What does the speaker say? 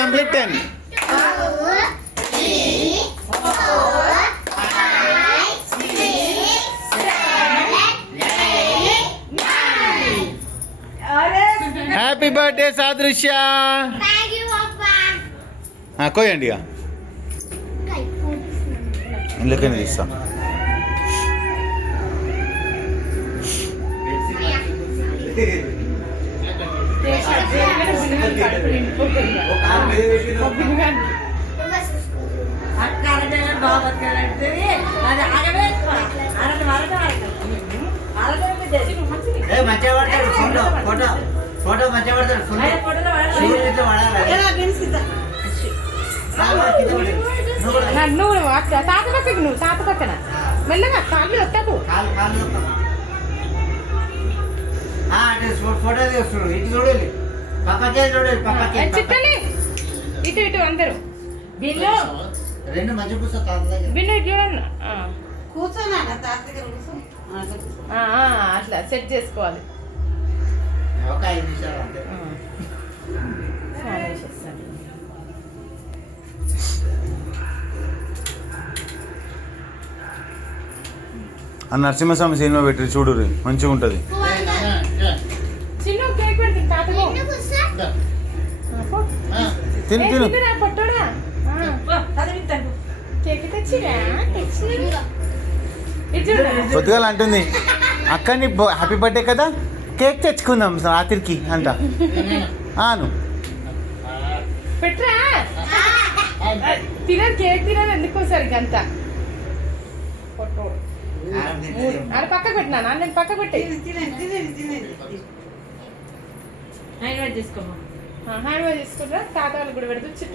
Complete 10. Happy birthday Sadrushya. కోయండి ఇక ఇందులోకైనా తీస్తా. ఫోటో మంచిగా పడతాడు. నువ్వు తాత పక్కకి నువ్వు తాత పక్కన మెల్లగా కాళ్ళు వస్తావు. ఫోటో తీస్తున్నాడు. ఇటు చూడాలి, పక్కకే చూడాలి, పక్కకే చిట్టలి ఇటు ఇటు అందరూ. బిల్లు రెండు మంచి పుస్తకాలు బిల్లు ఇటు చూడండి. కూర్చోనా తాత దగ్గర కూర్చో. అట్లా సెట్ చేసుకోవాలి. ఒక 5 నిమిషాలు అంతే. ఆ నరసింహస్వామి సినిమా పెట్టి చూడు, మంచిగా ఉంటుంది. చిన్న కేక్ పెడుతుంది తాతకు. తిను తిను. పట్టోడా కేక్ తెచ్చిరా పొద్దుగాల అంటుంది అక్కని హ్యాపీ బర్త్డే కదా, కేక్ తెచ్చుకుందాం రాత్రికి అంట. ఆను పెట్టరా తినదు, కేక్ తినదు ఎందుకోసారి గంత. అది పక్క పెట్టినా నేను పక్క పెట్టి హ్యాండ్ వాష్ తీసుకుంటా. తాత వాళ్ళు కూడా పెడుతూ చిట్ట